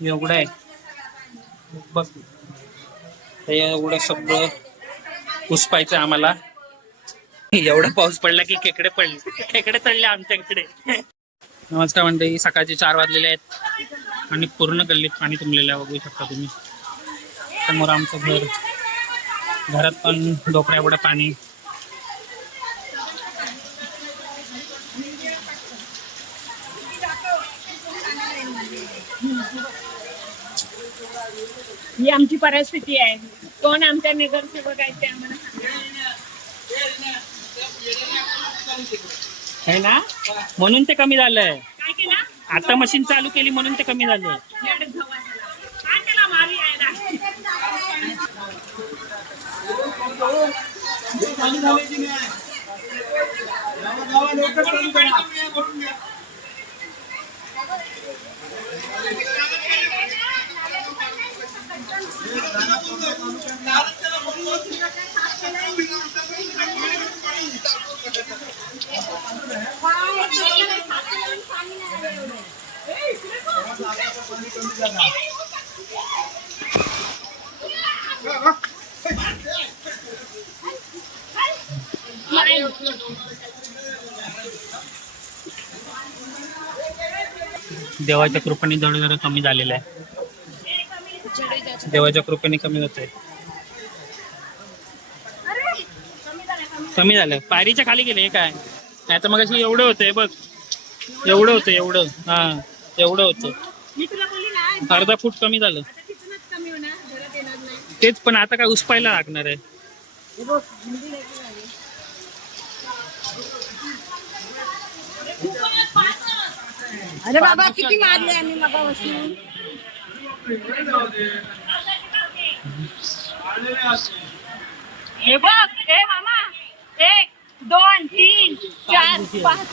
एवढं आहे. बघ. हे एवढं सगळं पुसपायचं आम्हाला. एवढा पाऊस पडला की खेकडे पडले खेकडे चढले आमच्या इकडे. नमस्कार मंडळी सकाळचे चार वाजलेले आहेत. आणि पूर्ण गल्लीत पाणी तुंबलेलं आहे बघू शकता तुम्ही. समोर आमचं घर. घरात पण डोकऱ्या एवढं पाणी. ही आमची परिस्थिती आहे. कोण आमच्या नगरसेवक आहेत ते आम्हाला. आहे ना? म्हणून ते कमी झालंय. काय केला? आता मशीन चालू केली म्हणून ते कमी झालं एवढं धवा झाला. काय केला? मारी यायला देवाच्या कृपेने जड जरा कमी झालेलं आहे. देवाच्या कृपेने कमी होतंय. कमी झालं. पायरीच्या खाली गेले काय? नाही तर मग एवढं होतंय बघ. एवढं होतं एवढं. हा एवढं होतं अर्धा फूट कमी झालं. तेच पण आता काय उसपायला लागणार आहे. अरे बाबा किती मारले आम्ही मगा बसून हे बघ हे मामा एक दोन तीन चार पाच.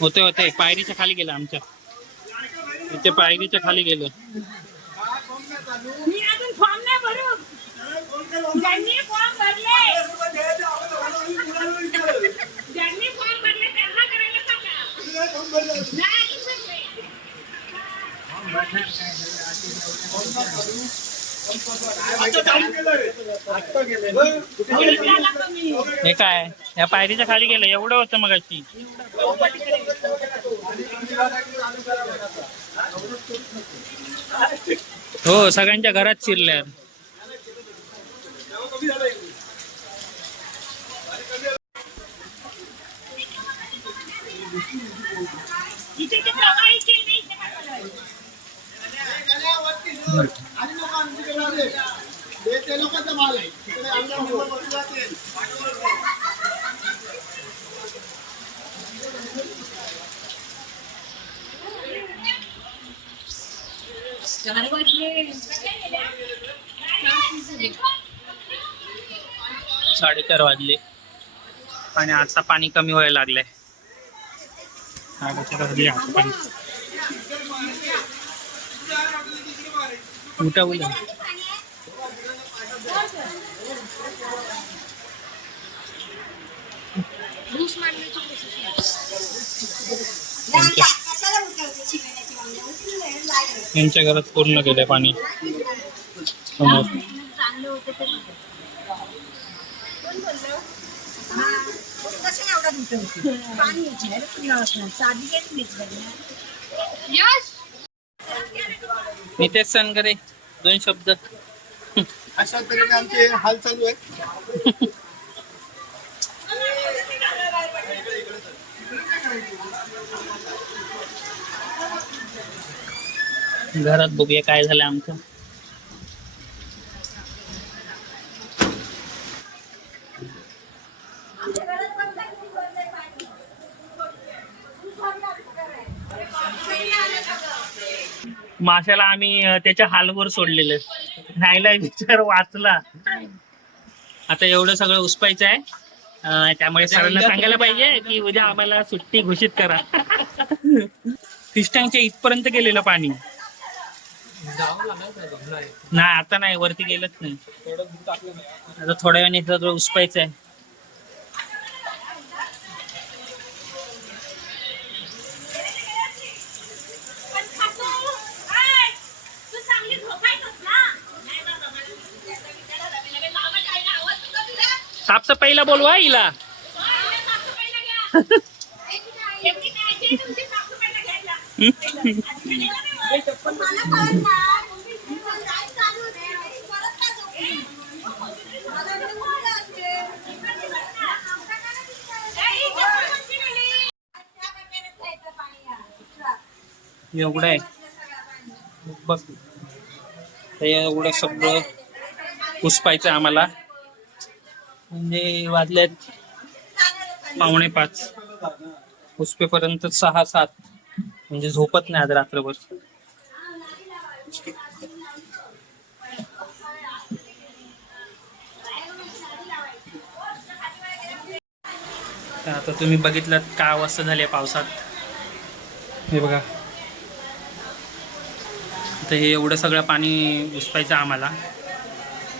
होते होते. पायरीच्या खाली गेलं आमच्या. इथे पायरीच्या खाली गेलं. मी अजून फॉर्म नाही भरू. ज्यांनी फॉर्म भरले ज्यांनी फॉर्म भरले त्यांना करायला. हे काय? या पायरीच्या खाली गेलं. एवढं होतं मग अशी हो सगळ्यांच्या घरात शिरल्या. इथे ते प्रवाहीचे नाही, इथे चार वाजले. साडेचार वाजले. आणि आता पाणी कमी व्हायला लागलंय. साडेचार वाजले आता पाणी. उठा उठा यांच्या घरात पूर्ण गेलंय पाणी. समोर. चांगलं होतं ते बघा. नितेश सनगरे दोन शब्द. अशा तऱ्हेने आमचे हाल चालू आहे घरात बघूया काय झालं आमचं. माशाला आम्ही त्याच्या हालवर सोडलेलं. न्यायला विचार वाचला. आता एवढं सगळं उसपायचं आहे. त्यामुळे सरांना सांगायला पाहिजे की उद्या आम्हाला सुट्टी घोषित करा. टँकच्या इथपर्यंत गेलेलं पाणी. नाही आता नाही वरती गेलंच नाही. आता थोड्या वेळाने इथं तो उसपायचं आहे. साफसफाईला बोलवा हिला. एवढं आहे. बघ ते एवढं सगळं पुसपायचं आम्हाला. म्हणजे वाजल्यात पावणे पाच. पुसपेपर्यंत सहा सात. म्हणजे झोपत नाही आज रात्रभर. आता तुम्ही बघितलं काय अवस्था झाली आहे पावसात? हे बघा. तर हे एवढं सगळं पाणी उचपायचं आम्हाला.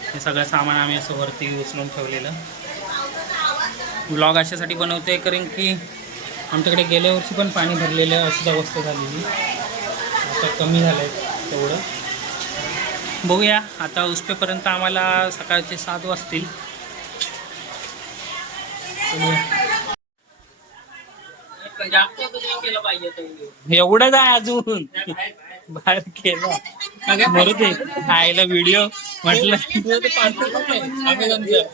हे सगळं सामान आम्ही असं वरती उचलून ठेवलेलं. ब्लॉग अशासाठी बनवते कारण की आमच्याकडे गेल्या वर्षी पण पाणी भरलेलं अशीच अवस्था झालेली. आता कमी झालं आहे तेवढं. बघूया आता उसपेपर्यंत आम्हाला सकाळचे सात वाजतील. एवढं एवढंच आहे अजून? बाहेर केलं. बरं ते व्हिडिओ म्हटलं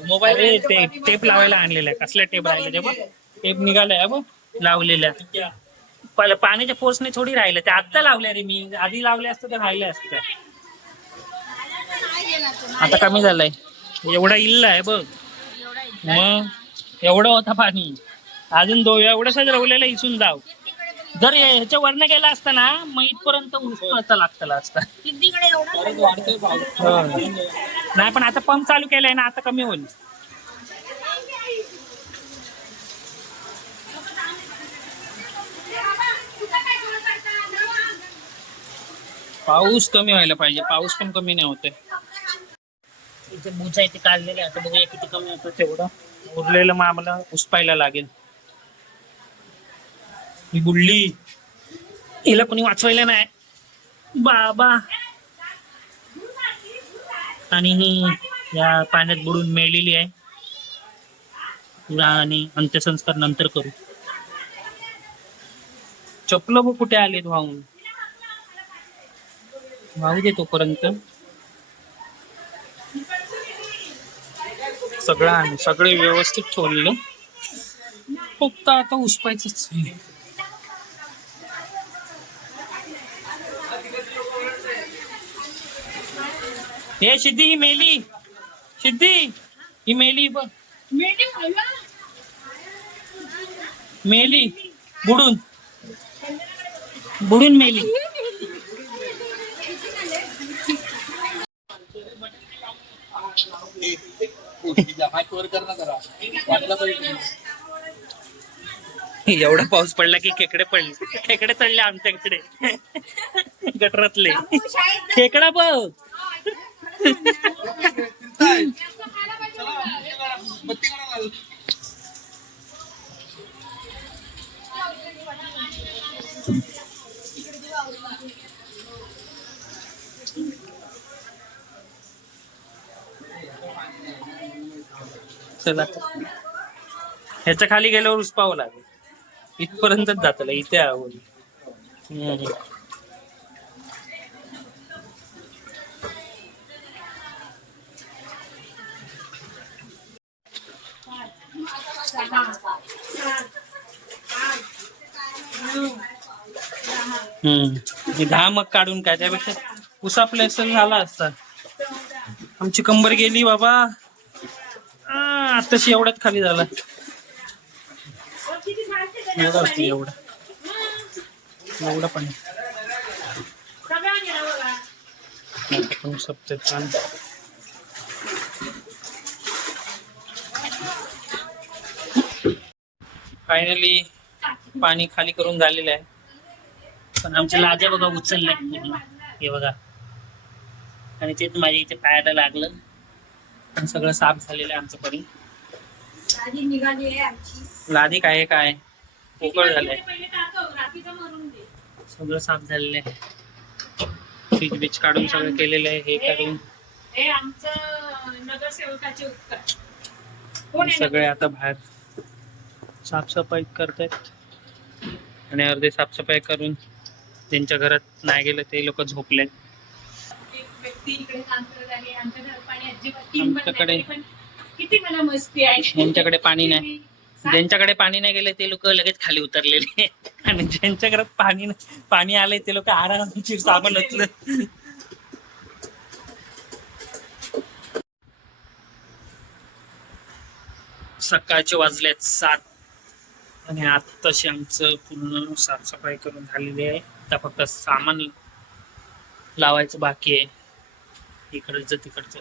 मोबाईल टेप लावायला आणलेला आहे. कसल्या टेप राहिल्या बघ. टेप निघालाय बघ. लावलेल्या. पाण्याच्या फोर्सने थोडी राहिलं. ते आत्ता लावल्या रे मी. आधी लावल्या असतं तर राहिल्या असत्या आता कमी झालंय. एवढा इल्ला आहे बघ. मग एवढं होता पाणी. अजून दो एवढंसच रवलेलं इसून जाव जर हे- ह्याच्या वरनं गेला असता ना मग इथपर्यंत उचलता लागतं असता. नाही पण आता पंप चालू केलाय ना आता कमी होईल. पाऊस कमी व्हायला पाहिजे. पाऊस पण कमी नाही होते इथे बुचा इथे काढलेले आता बघूया किती कमी होतं तेवढं. उरलेलं मग आम्हाला उसपायला लागेल. ही बुडली. हिला कोणी वाचवायला नाही. बाबा. आणि ही या पाण्यात बुडून मेलेली आहे. आणि अंत्यसंस्कार नंतर करू. चपल कुठे आलेत वाहून वाहू दे तोपर्यंत. सगळं आहे सगळे व्यवस्थित ठेवलेलं. फक्त आता उसपायचंच. हे सिद्धी ही मेली. सिद्धी ही मेली बघ? मेली बुडून. बुडून मेली. एवढा पाऊस पडला की खेकडे पडले. खेकडे चढले आमच्या इकडे. गटरातले. खेकडा बघ. चला. ह्याच्या खाली गेल्यावर उसपावं लागेल. इथपर्यंतच जातलं इथे आवड. हम्म. हम्म. दहा मग काढून काय त्यापेक्षा उसापलं असं झाला असता. आमची कंबर गेली बाबा. आताशी एवढ्यात खाली झाला. एवढा असतो एवढा. एवढा पण फायनली पाणी खाली करून झालेलं आहे. पण आमच्या लाजा बघा उचलल्या. हे बघा. आणि ते माझ्या इथे पायाला लागलं. पण सगळं साफ झालेलं आहे आमचं परी आधी निघाली आहे आमची. लादी काय आहे काय पोकळ झालंय. पहिले टाकव रात्रीचं मरून दे. सगळं साफ झालेलं आहे. पीच बीच काढून सगळं केलेलं आहे हे हे आहे सगळे आता बाहेर साफसफाई करतायत. आणि अर्धे साफसफाई करून ज्यांच्या घरात नाही गेलं ते लोक झोपले एक व्यक्ती इकडे काम करत आहे आमच्या घरात पाणी अजिबात तीन आमच्याकडे- पण किती मला मस्ती आहे. यांच्याकडे पाणी नाही ज्यांच्याकडे पाणी नाही गेले ते लोक लगेच खाली उतरलेले आणि ज्यांच्या घरात पाणी नाही- पाणी आलंय ते लोक आरामशीर सामान उचलं सकाळचे वाजलेत सात. आणि आत्ताशी आमचं पूर्ण साफसफाई करून झालेली आहे. आता फक्त सामान लावायचं बाकी आहे. इकडचं तिकडचं